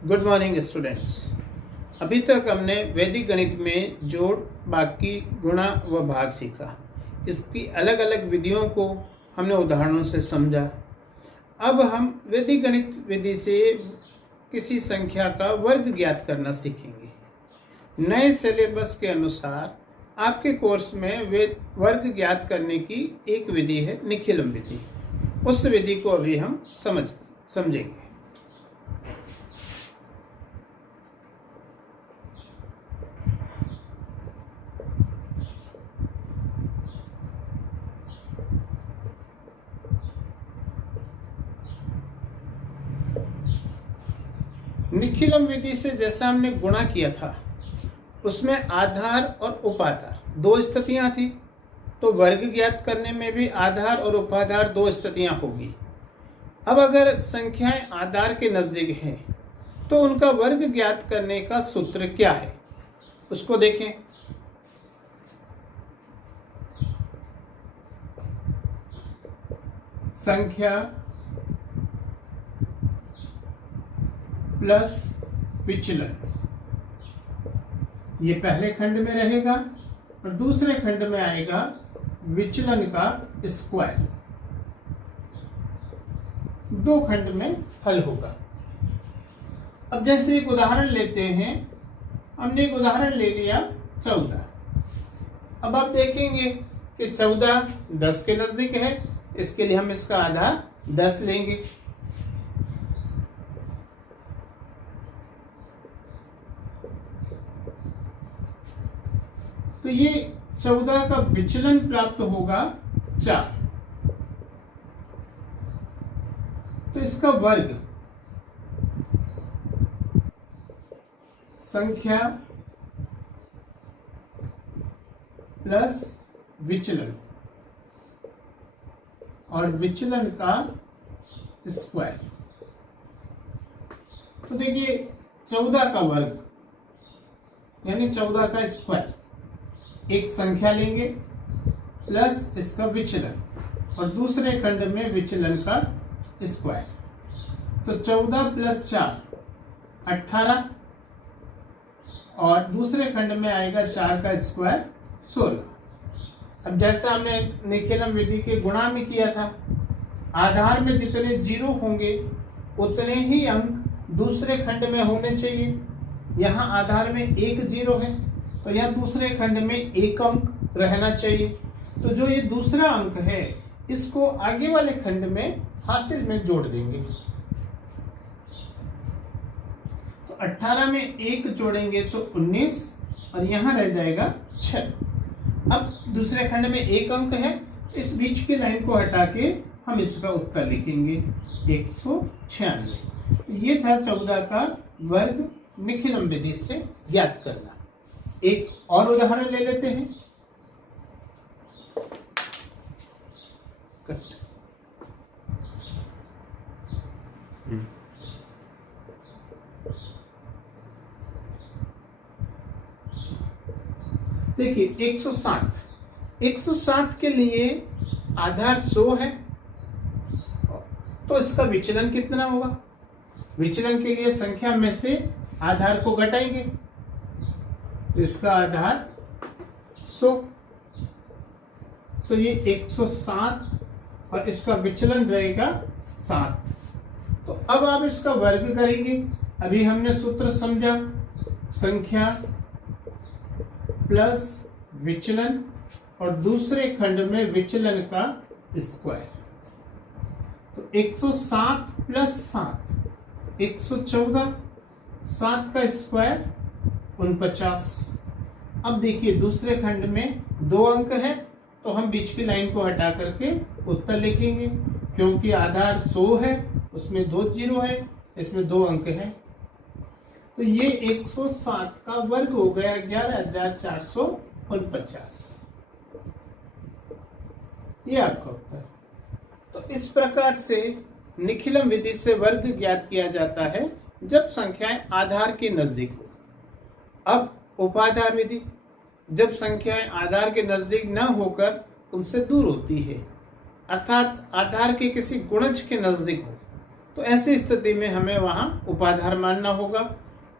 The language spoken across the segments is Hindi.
Good morning students. अभी तक हमने वैदिक गणित में जोड़, बाकी, गुणा व भाग सीखा। इसकी अलग अलग विधियों को हमने उदाहरणों से समझा। अब हम वैदिक गणित विधि से किसी संख्या का वर्ग ज्ञात करना सीखेंगे। नए सिलेबस के अनुसार आपके कोर्स में वर्ग ज्ञात करने की एक विधि है निखिलम विधि। उस विधि को अभी हम समझेंगे। निखिलम विधि से जैसा हमने गुणा किया था, उसमें आधार और उपाधार दो स्थितियां थी, तो वर्ग ज्ञात करने में भी आधार और उपाधार दो स्थितियां होगी। अब अगर संख्याएं आधार के नजदीक हैं तो उनका वर्ग ज्ञात करने का सूत्र क्या है, उसको देखें। संख्या प्लस विचलन, ये पहले खंड में रहेगा और दूसरे खंड में आएगा विचलन का स्क्वायर। दो खंड में हल होगा। अब जैसे एक उदाहरण लेते हैं, हमने एक उदाहरण ले लिया 14। अब आप देखेंगे कि 14 10 के नजदीक है, इसके लिए हम इसका आधार 10 लेंगे। तो ये 14 का विचलन प्राप्त होगा 4। तो इसका वर्ग संख्या प्लस विचलन और विचलन का स्क्वायर। तो देखिए 14 का वर्ग यानी 14 का स्क्वायर, एक संख्या लेंगे प्लस इसका विचलन और दूसरे खंड में विचलन का स्क्वायर। तो 14 प्लस 4 18 और दूसरे खंड में आएगा 4 का स्क्वायर 16। अब जैसा हमने निखिलम विधि के गुणा में किया था, आधार में जितने जीरो होंगे उतने ही अंक दूसरे खंड में होने चाहिए। यहाँ आधार में एक जीरो है तो यहाँ दूसरे खंड में एक अंक रहना चाहिए। तो जो ये दूसरा अंक है इसको आगे वाले खंड में हासिल में जोड़ देंगे। तो 18 में एक जोड़ेंगे तो 19 और यहाँ रह जाएगा 6। अब दूसरे खंड में एक अंक है, इस बीच की लाइन को हटा के हम इसका उत्तर लिखेंगे 196। ये था 14 का वर्ग निखिलम विधि से ज्ञात करना। एक और उदाहरण ले लेते हैं। देखिए 160 के लिए आधार 100 है, तो इसका विचलन कितना होगा? विचलन के लिए संख्या में से आधार को घटाएंगे, तो इसका आधार 100। तो ये 160 और इसका विचलन रहेगा 7। तो अब आप इसका वर्ग करेंगे। अभी हमने सूत्र समझा, संख्या प्लस विचलन और दूसरे खंड में विचलन का स्क्वायर। तो 160 प्लस 7 114, 7 का स्क्वायर 49। अब देखिए दूसरे खंड में दो अंक है तो हम बीच की लाइन को हटा करके उत्तर लिखेंगे, क्योंकि आधार 100 है, उसमें दो जीरो है, इसमें दो अंक है। तो ये 160 का वर्ग हो गया 11,449। ये आपका उत्तर। तो इस प्रकार से निखिलम विधि से वर्ग ज्ञात किया जाता है जब संख्याएं आधार के नजदीक हो। अब उपाधार विधि, जब संख्याएं आधार के नजदीक न होकर उनसे दूर होती है, अर्थात आधार के किसी गुणज के नजदीक हो, तो ऐसी स्थिति में हमें वहां उपाधार मानना होगा।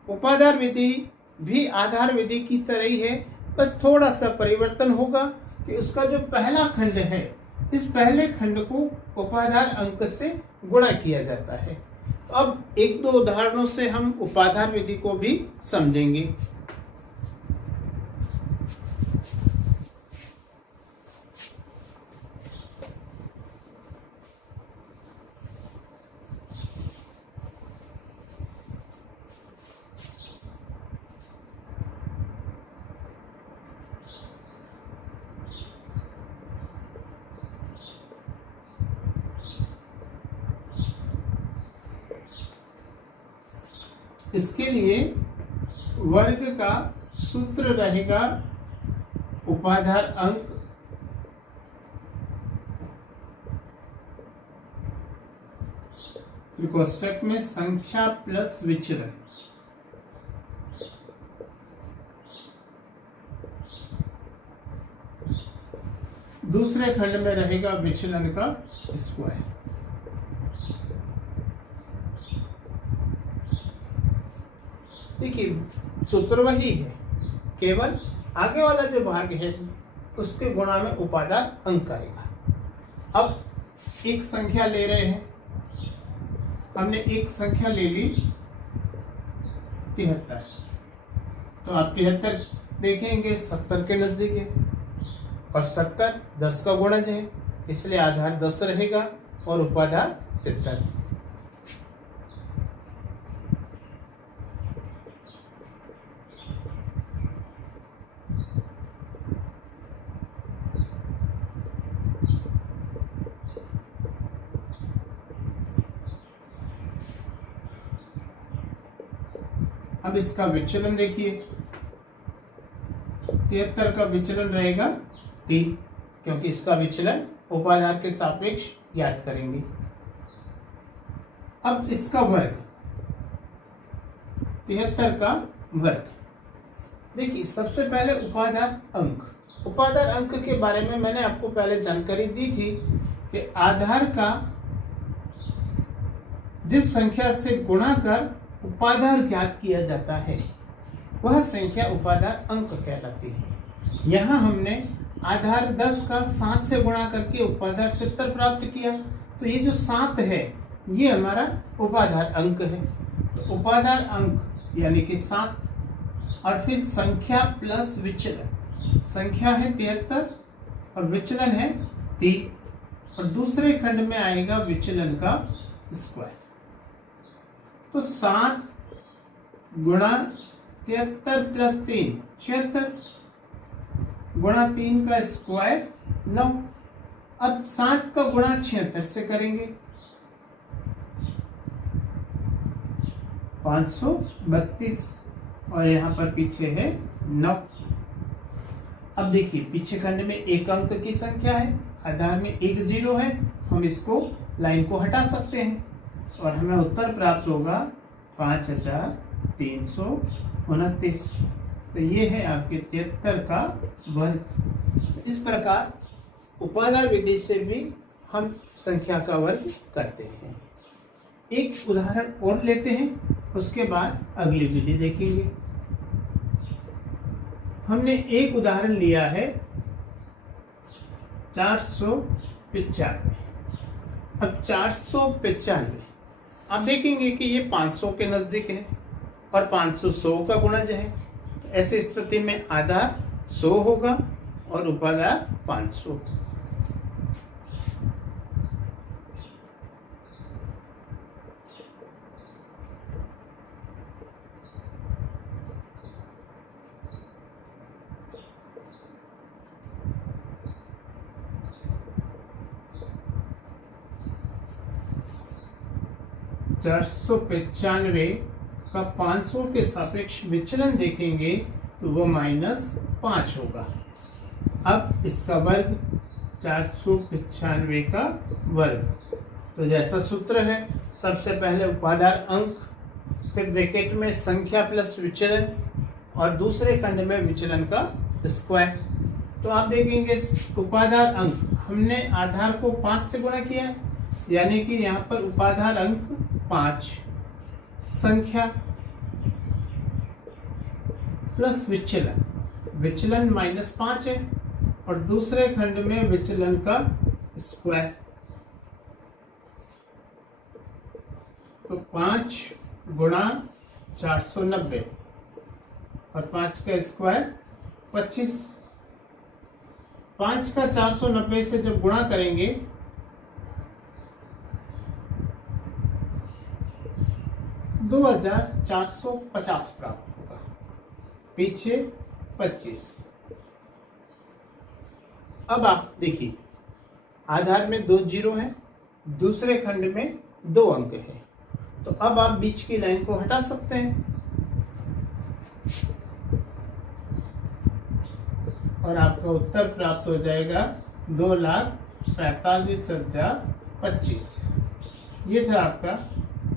उपाधार विधि भी आधार विधि की तरह ही है, बस थोड़ा सा परिवर्तन होगा कि उसका जो पहला खंड है, इस पहले खंड को उपाधार अंक से गुणा किया जाता है। तो अब एक दो उदाहरणों से हम उपाधार विधि को भी समझेंगे। इसके लिए वर्ग का सूत्र रहेगा उपाधार अंक कोष्टक में संख्या प्लस विचलन। दूसरे खंड में रहेगा विचलन का स्क्वायर। देखिए सूत्र वही है, केवल आगे वाला जो भाग है उसके गुणा में उपादान अंक आएगा। अब एक संख्या ले रहे हैं, हमने एक संख्या ले ली 73, तो आप 73 देखेंगे 70 के नजदीक है और 70 10 का गुणज है, इसलिए आधार 10 रहेगा और उपाधार 70। अब इसका विचलन देखिए, 73 का विचलन रहेगा 3, क्योंकि इसका विचलन उपाधार के सापेक्ष ज्ञात करेंगे। अब इसका वर्ग, 73 का वर्ग। देखिए सबसे पहले उपाधार अंक। उपाधार अंक के बारे में मैंने आपको पहले जानकारी दी थी कि आधार का जिस संख्या से गुणा कर उपाधार ज्ञात किया जाता है वह संख्या उपाधार अंक कहलाती है। यहाँ हमने आधार 10 का 7 से गुणा करके उपाधार 70 प्राप्त किया, तो ये जो 7 है ये हमारा उपाधार अंक है। तो उपाधार अंक यानी कि 7 और फिर संख्या प्लस विचलन। संख्या है 73 और विचलन है 3 और दूसरे खंड में आएगा विचलन का स्क्वायर। तो 7 गुणा 73 प्लस 3 76 गुणा 3 का स्क्वायर 9। अब 7 का गुणा 76 से करेंगे 532 और यहाँ पर पीछे है 9। अब देखिए पीछे खंड में एक अंक की संख्या है, आधार में एक 0 है, हम इसको लाइन को हटा सकते हैं और हमें उत्तर प्राप्त होगा 5329। तो ये है आपके 73 का वर्ग। इस प्रकार उपाधार विधि से भी हम संख्या का वर्ग करते हैं। एक उदाहरण और लेते हैं, उसके बाद अगली विधि देखेंगे। हमने एक उदाहरण लिया है 495। अब 495 आप देखेंगे कि ये 500 के नजदीक है और 500 100 का गुणज है, तो ऐसी स्थिति में आधार 100 होगा और उपाधार 500। 495 का 500 के सापेक्ष विचलन देखेंगे तो वो -5 होगा। अब इसका वर्ग 495 का वर्ग, तो जैसा सूत्र है सबसे पहले उपाधार अंक, फिर ब्रैकेट में संख्या प्लस विचलन और दूसरे खंड में विचलन का स्क्वायर। तो आप देखेंगे उपाधार अंक हमने आधार को 5 से गुणा किया, यानी कि यहाँ पर उपाधार अंक 5 संख्या प्लस विचलन, विचलन -5 है और दूसरे खंड में विचलन का स्क्वायर, तो 5 गुणा 490 और 5 का स्क्वायर 25। 5 का 490 से जब गुणा करेंगे दो 2450 प्राप्त होगा, पीछे 25। अब आप देखिए आधार में 2 जीरो हैं, दूसरे खंड में 2 अंक हैं, तो अब आप बीच की लाइन को हटा सकते हैं और आपका उत्तर प्राप्त हो जाएगा 2,45,25। ये था आपका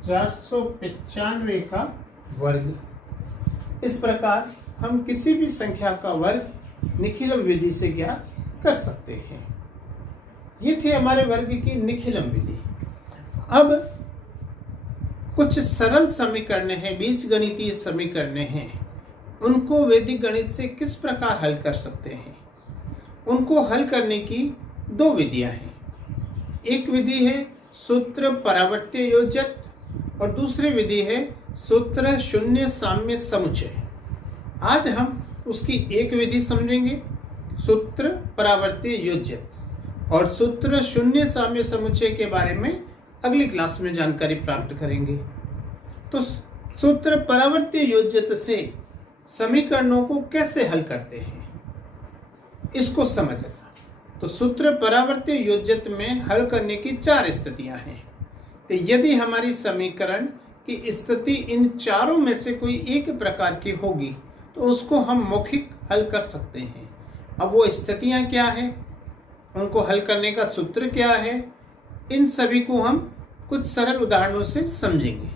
495 का वर्ग। इस प्रकार हम किसी भी संख्या का वर्ग निखिलम विधि से ज्ञात कर सकते हैं। ये थे हमारे वर्ग की निखिलम विधि। अब कुछ सरल समीकरण हैं, बीजगणितीय समीकरण हैं, उनको वैदिक गणित से किस प्रकार हल कर सकते हैं। उनको हल करने की 2 विधियां हैं। एक विधि है सूत्र परावर्त्य योजक और दूसरी विधि है सूत्र शून्य साम्य समुच्चय। आज हम उसकी एक विधि समझेंगे, सूत्र परावर्त्य योजक, और सूत्र शून्य साम्य समुच्चय के बारे में अगली क्लास में जानकारी प्राप्त करेंगे। तो सूत्र परावर्त्य योजक से समीकरणों को कैसे हल करते हैं इसको समझना। तो सूत्र परावर्त्य योजक में हल करने की 4 स्थितियां हैं। तो यदि हमारी समीकरण की स्थिति इन चारों में से कोई एक प्रकार की होगी तो उसको हम मौखिक हल कर सकते हैं। अब वो स्थितियां क्या है, उनको हल करने का सूत्र क्या है, इन सभी को हम कुछ सरल उदाहरणों से समझेंगे।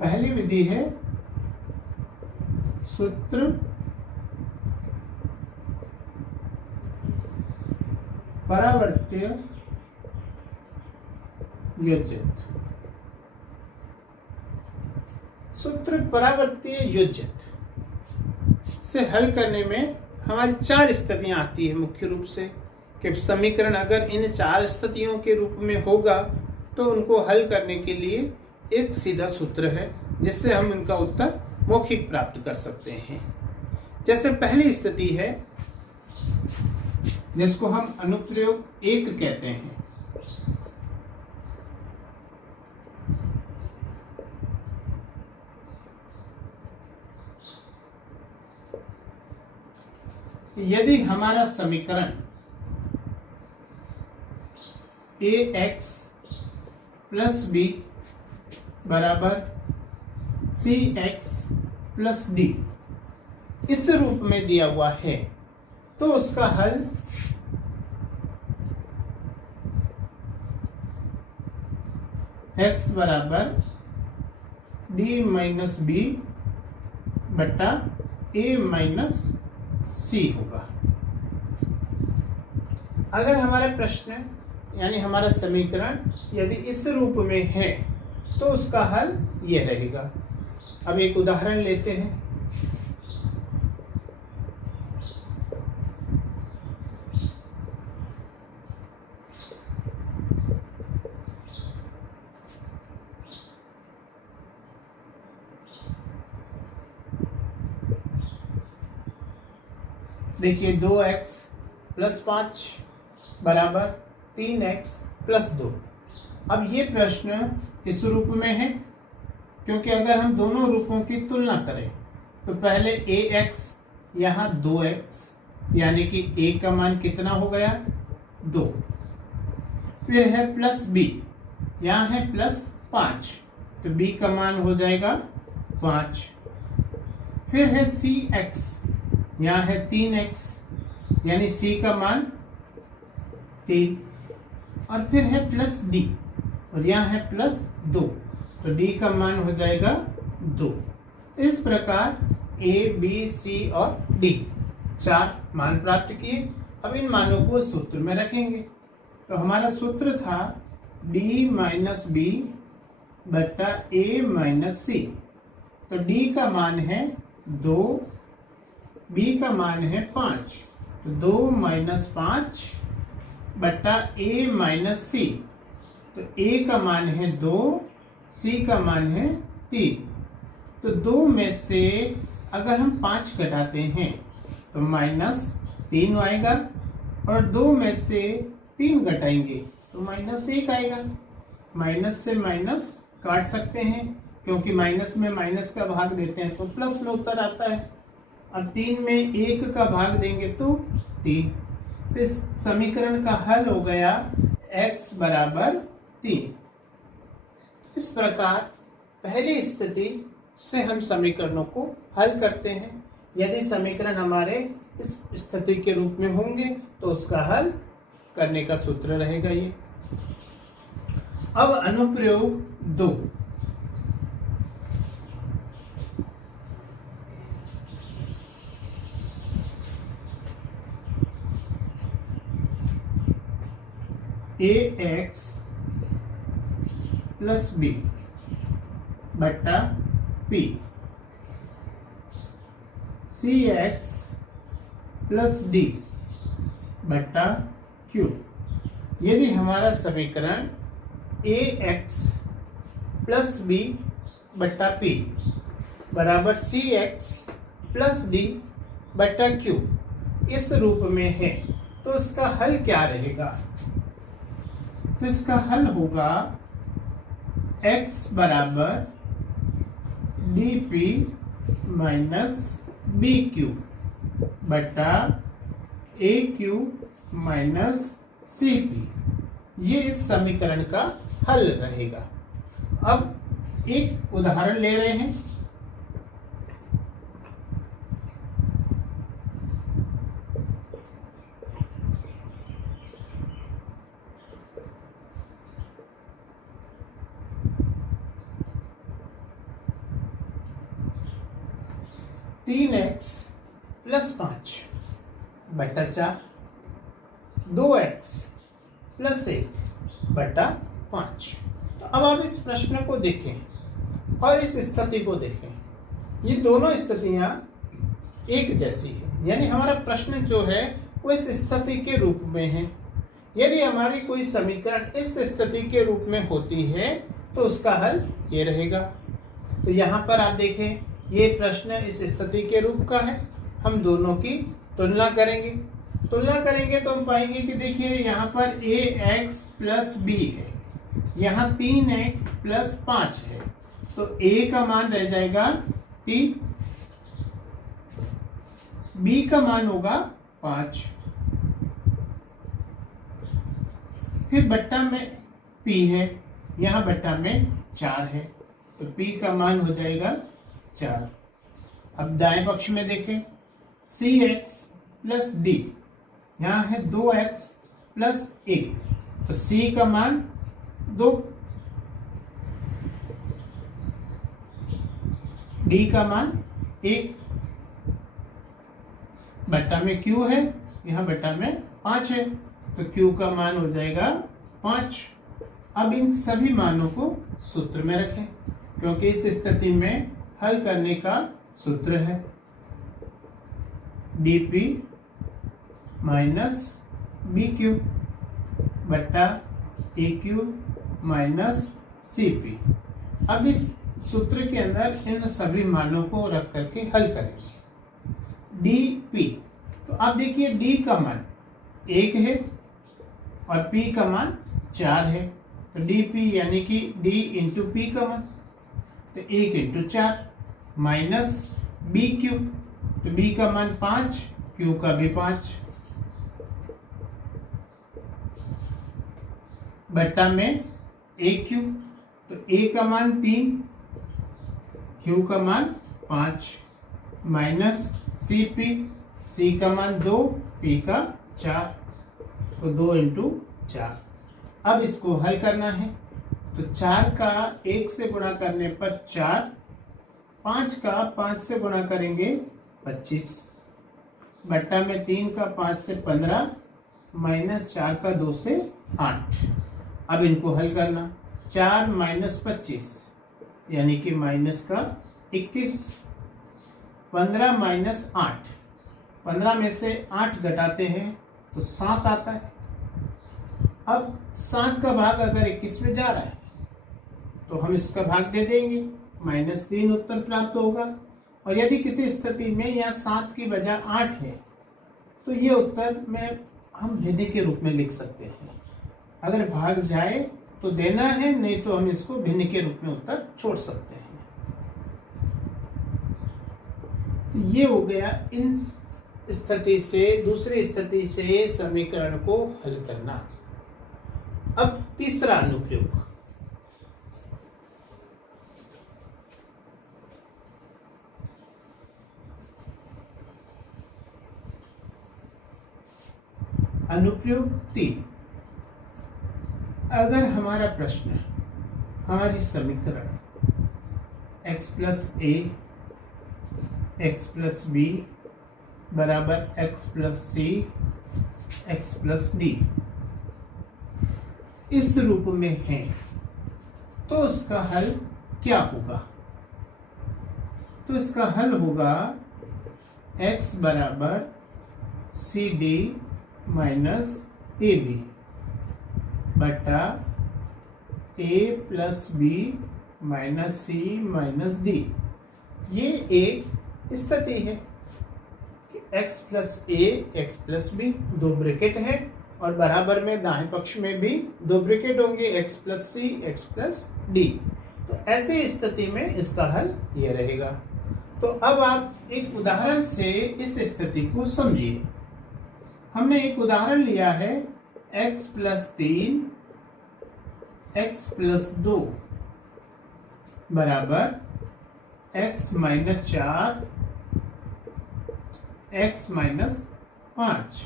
पहली विधि है सूत्र परावर्त्य योजक। सूत्र परावर्त्य योजक से हल करने में हमारी 4 स्थितियां आती है मुख्य रूप से, कि समीकरण अगर इन 4 स्थितियों के रूप में होगा तो उनको हल करने के लिए एक सीधा सूत्र है जिससे हम इनका उत्तर मौखिक प्राप्त कर सकते हैं। जैसे पहली स्थिति है जिसको हम अनुप्रयोग 1 कहते हैं। यदि हमारा समीकरण ax प्लस बी बराबर cx प्लस डी इस रूप में दिया हुआ है तो उसका हल x बराबर d माइनस बी बटा a माइनस सी होगा। अगर हमारा प्रश्न यानी हमारा समीकरण यदि इस रूप में है तो उसका हल यह रहेगा। अब एक उदाहरण लेते हैं। देखिए 2x प्लस 5 बराबर 3x प्लस 2। अब ये प्रश्न इस रूप में है क्योंकि अगर हम दोनों रूपों की तुलना करें तो पहले ax यहाँ 2x यानी कि a का मान कितना हो गया 2, फिर है प्लस b यहाँ है प्लस 5 तो b का मान हो जाएगा 5। फिर है सी एक्स, यहाँ है 3x, यानी सी का मान 3। और फिर है प्लस डी, और यहाँ है प्लस 2, तो डी का मान हो जाएगा 2। इस प्रकार ए बी सी और डी 4 मान प्राप्त किए। अब इन मानों को सूत्र में रखेंगे। तो हमारा सूत्र था डी माइनस बी बटा ए माइनस सी। तो डी का मान है 2, बी का मान है 5, तो 2 माइनस 5 बटा ए माइनस सी। तो ए का मान है 2, सी का मान है 3। तो 2 में से अगर हम 5 घटाते हैं तो -3 आएगा, और 2 में से 3 घटाएंगे तो -1 आएगा। माइनस से माइनस काट सकते हैं, क्योंकि माइनस में माइनस का भाग देते हैं तो प्लस में उत्तर आता है। अब 3 में 1 का भाग देंगे तो 3। तो इस समीकरण का हल हो गया x बराबर 3। इस प्रकार पहली स्थिति से हम समीकरणों को हल करते हैं। यदि समीकरण हमारे इस स्थिति के रूप में होंगे तो उसका हल करने का सूत्र रहेगा ये। अब अनुप्रयोग 2। ax प्लस बी बटा p cx प्लस डी बटा q। यदि हमारा समीकरण ax प्लस बी बटा p बराबर cx प्लस डी बटा q इस रूप में है, तो इसका हल क्या रहेगा? तो इसका हल होगा x बराबर D P minus B Q बटा A Q minus C P. ये इस समीकरण का हल रहेगा। अब एक उदाहरण ले रहे हैं। तीन एक्स प्लस 5 बटा 4, 2x प्लस 1 बटा 5। तो अब आप इस प्रश्न को देखें और इस स्थिति को देखें। ये दोनों स्थितियां एक जैसी है, यानी हमारा प्रश्न जो है वो इस स्थिति के रूप में है। यदि हमारी कोई समीकरण इस स्थिति के रूप में होती है तो उसका हल ये रहेगा। तो यहाँ पर आप देखें, ये प्रश्न इस स्थिति के रूप का है। हम दोनों की तुलना करेंगे। तो हम पाएंगे कि देखिए यहाँ पर ax प्लस b है, यहाँ 3x प्लस 5 है, तो a का मान रह जाएगा 3, b का मान होगा 5, फिर बट्टा में p है, यहाँ बट्टा में 4 है, तो p का मान हो जाएगा 4। अब दाएं पक्ष में देखें, cx प्लस d, यहाँ है 2x प्लस 1, तो c का मान 2, d का मान 1, बट्टा में q है, यहाँ बट्टा में 5 है, तो q का मान हो जाएगा 5। अब इन सभी मानों को सूत्र में रखें, क्योंकि इस स्थिति में हल करने का सूत्र है dp माइनस बी क्यू बटा A Q minus C P. अब इस सूत्र के अंदर इन सभी मानों को रख करके हल करेंगे। dp, तो आप देखिए d का मान 1 है और p का मान 4 है, तो dp यानी कि d इंटू पी का मान, तो 1 इंटू 4 माइनस बी क्यू, तो b का मान 5, q का भी 5, बट्टा में a क्यू, तो a का मान 3, Q का मान 5 माइनस CP, C का मान 2, P का 4, तो 2 इंटू 4। अब इसको हल करना है, तो 4 का 1 से गुणा करने पर 4, 5 का 5 से गुणा करेंगे 25, बट्टा में 3 का 5 से 15, माइनस 4 का 2 से 8। अब इनको हल करना, 4 माइनस 25 यानी कि माइनस का 21, 15 माइनस 8, 15 में से 8 घटाते हैं तो 7 आता है। अब 7 का भाग अगर 21 में जा रहा है तो हम इसका भाग दे देंगे, -3 उत्तर प्राप्त होगा। और यदि किसी स्थिति में यहाँ 7 की बजाय 8 है तो ये उत्तर में हम भिन्न के रूप में लिख सकते हैं। अगर भाग जाए तो देना है, नहीं तो हम इसको भिन्न के रूप में उत्तर छोड़ सकते हैं। तो ये हो गया इन स्थिति से दूसरी स्थिति से समीकरण को हल करना। अब तीसरा अनुप्रयोग, अनुप्रयोग 3। अगर हमारा प्रश्न, हमारी समीकरण x plus A X plus B बराबर x प्लस सी एक्स प्लस डी इस रूप में है, तो इसका हल क्या होगा? तो इसका हल होगा x बराबर C D minus A B बटा A plus B minus C minus D. ये एक स्थिति है कि x plus A X plus B, दो ब्रैकेट है और बराबर में दाएं पक्ष में भी दो ब्रैकेट होंगे, x प्लस सी एक्स प्लस डी। तो ऐसे स्थिति में इसका हल ये रहेगा। तो अब आप एक उदाहरण से इस स्थिति को समझिए। हमने एक उदाहरण लिया है x प्लस 3 x प्लस 2 बराबर x माइनस 4 x माइनस 5।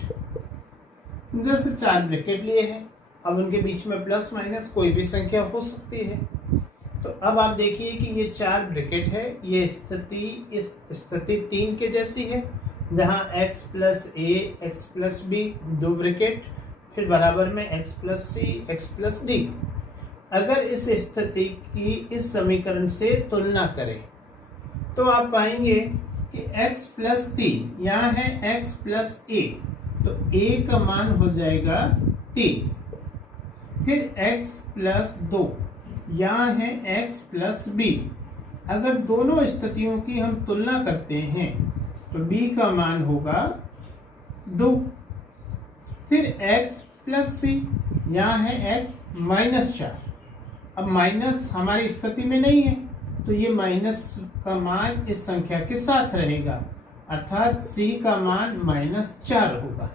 जैसे 4 ब्रैकेट लिए हैं, अब उनके बीच में प्लस माइनस कोई भी संख्या हो सकती है। तो अब आप देखिए कि ये 4 ब्रैकेट है, ये स्थिति इस स्थिति 3 के जैसी है, जहां x plus A X plus B दो ब्रैकेट, फिर बराबर में x प्लस सी एक्स प्लस डी। अगर इस स्थिति की इस समीकरण से तुलना करें तो आप पाएंगे कि x प्लस 3 यहाँ है x प्लस ए, तो a का मान हो जाएगा 3। फिर x प्लस 2 यहाँ है x प्लस b। अगर दोनों स्थितियों की हम तुलना करते हैं तो b का मान होगा 2। फिर x प्लस c यहाँ है x माइनस 4। अब माइनस हमारी स्थिति में नहीं है तो ये माइनस का मान इस संख्या के साथ रहेगा, अर्थात c का मान -4 होगा।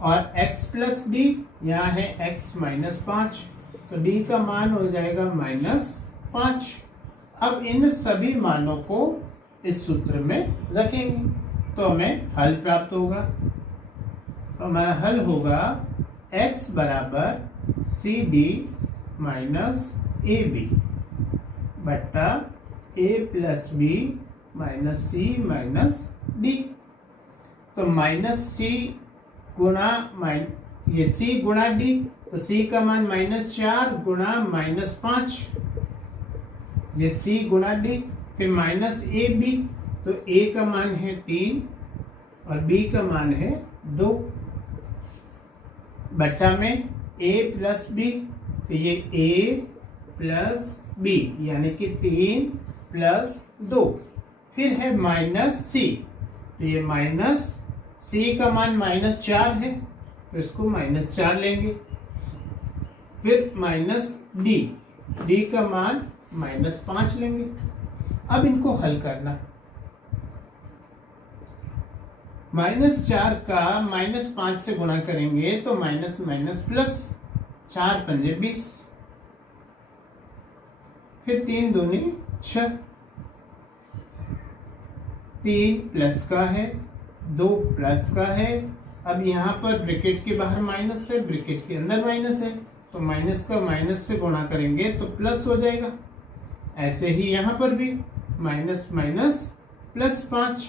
और x प्लस डी यहाँ है x माइनस 5, तो d का मान हो जाएगा -5। अब इन सभी मानों को इस सूत्र में रखेंगे तो हमें हल प्राप्त होगा। तो हमारा हल होगा x बराबर C D minus A B बट्टा A plus B minus C minus D. तो माइनस सी गुणा ये सी गुणा डी, तो सी का मान -4 गुणा -5, ये सी गुणा डी। फिर माइनस ए बी, तो ए का मान है 3 और बी का मान है 2 बट्टा में a प्लस बी, तो ये a प्लस बी यानी कि 3 प्लस 2। फिर है माइनस सी, तो ये माइनस सी का मान -4 है तो इसको -4 लेंगे। फिर माइनस डी, डी का मान -5 लेंगे। अब इनको हल करना है। -4 का -5 से गुणा करेंगे तो माइनस माइनस प्लस, 4 पंजे 20, फिर 3 दूनी 6, 3 प्लस का है, 2 प्लस का है। अब यहाँ पर ब्रैकेट के बाहर माइनस है, ब्रैकेट के अंदर माइनस है, तो माइनस का माइनस से गुणा करेंगे तो प्लस हो जाएगा। ऐसे ही यहाँ पर भी माइनस माइनस प्लस 5,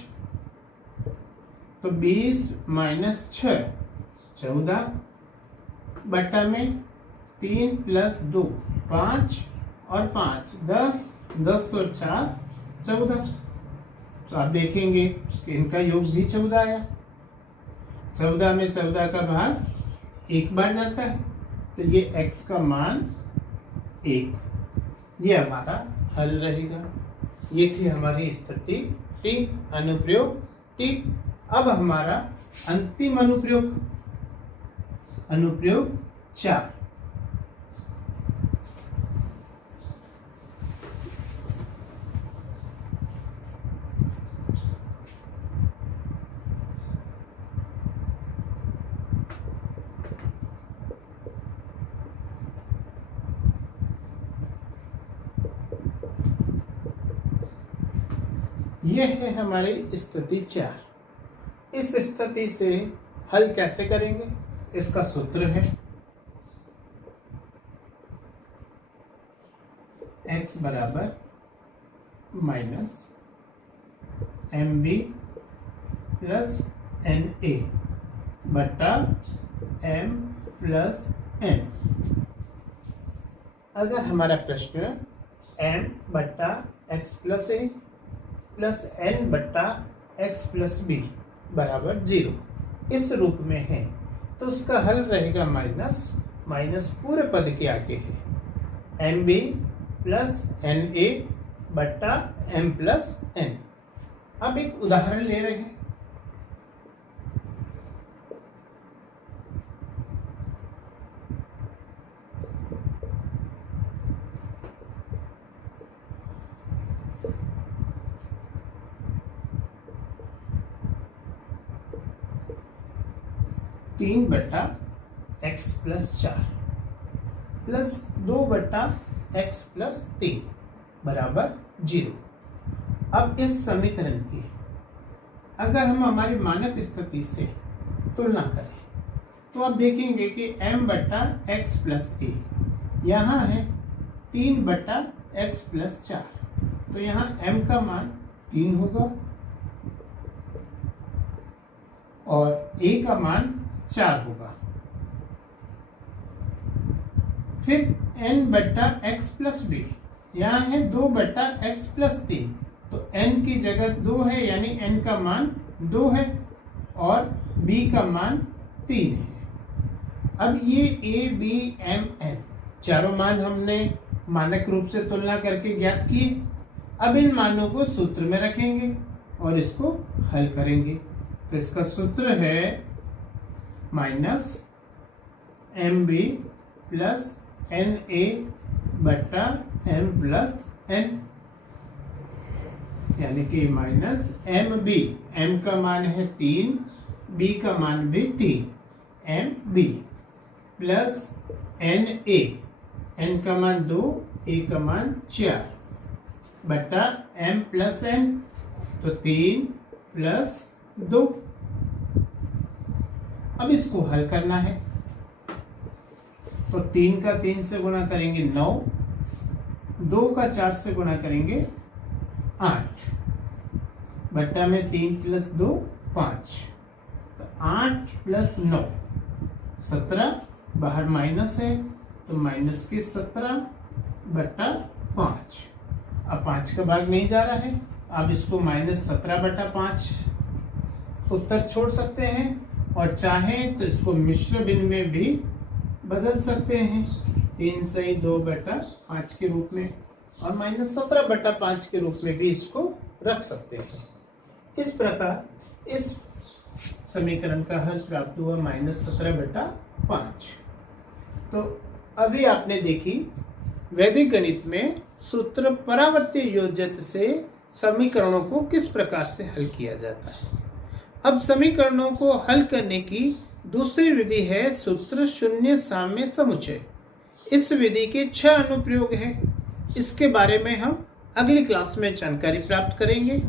तो 20 माइनस 6 14 बटा में 3 प्लस 2 5 और 5 10, 10 और 4 14। तो आप देखेंगे कि इनका योग भी 14 आया। 14 में 14 का भाग 1 बार जाता है, तो ये x का मान 1, ये हमारा हल रहेगा। ये थी हमारी स्थिति 3, अनुप्रयोग 3। अब हमारा अंतिम अनुप्रयोग 4। यह है हमारी स्थिति 4। इस स्थिति से हल कैसे करेंगे, इसका सूत्र है x बराबर माइनस MB प्लस NA बटा M प्लस N। अगर हमारा प्रश्न M बटा x plus A plus N बटा x प्लस B बराबर 0 इस रूप में है, तो उसका हल रहेगा माइनस, माइनस पूरे पद के आगे है MB प्लस NA बटा M प्लस N। अब एक उदाहरण ले रहे हैं। तीन बटा एक्स प्लस 4 प्लस 2 बटा एक्स प्लस 3 बराबर 0। अब इस समीकरण की अगर हम हमारी मानक स्थिति से तुलना करें तो आप देखेंगे कि m बटा एक्स प्लस ए यहाँ है 3 बटा एक्स प्लस 4, तो यहाँ m का मान 3 होगा और a का मान 4 होगा। फिर n बटा x प्लस बी यहाँ है 2 बटा x प्लस 3, तो n की जगह 2 है यानी n का मान 2 है और b का मान 3 है। अब ये a b m n चारों मान हमने मानक रूप से तुलना करके ज्ञात किए। अब इन मानों को सूत्र में रखेंगे और इसको हल करेंगे। तो इसका सूत्र है माइनस MB प्लस NA बटा M प्लस N, यानी कि माइनस MB, M का मान है 3, B का मान भी 3, MB प्लस NA, N का मान 2, A का मान 4 बटा M प्लस N, तो 3 प्लस 2। अब इसको हल करना है, तो 3 का 3 से गुणा करेंगे 9, 2 का 4 से गुणा करेंगे 8 बट्टा में 3 प्लस 2 5, तो 8 प्लस 9 17, बाहर माइनस है तो माइनस के 17 बट्टा 5। अब 5 का भाग नहीं जा रहा है, अब इसको माइनस 17 बट्टा 5 उत्तर छोड़ सकते हैं और चाहें तो इसको मिश्र भिन्न में भी बदल सकते हैं, 3 सही 2 बटा 5 के रूप में और माइनस 17 बटा 5 के रूप में भी इसको रख सकते हैं। इस प्रकार इस समीकरण का हल प्राप्त हुआ माइनस 17 बटा 5। तो अभी आपने देखी वैदिक गणित में सूत्र परावर्ती योजित से समीकरणों को किस प्रकार से हल किया जाता है। अब समीकरणों को हल करने की दूसरी विधि है सूत्र शून्य साम्य समुच्चय। इस विधि के 6 अनुप्रयोग हैं। इसके बारे में हम अगली क्लास में जानकारी प्राप्त करेंगे।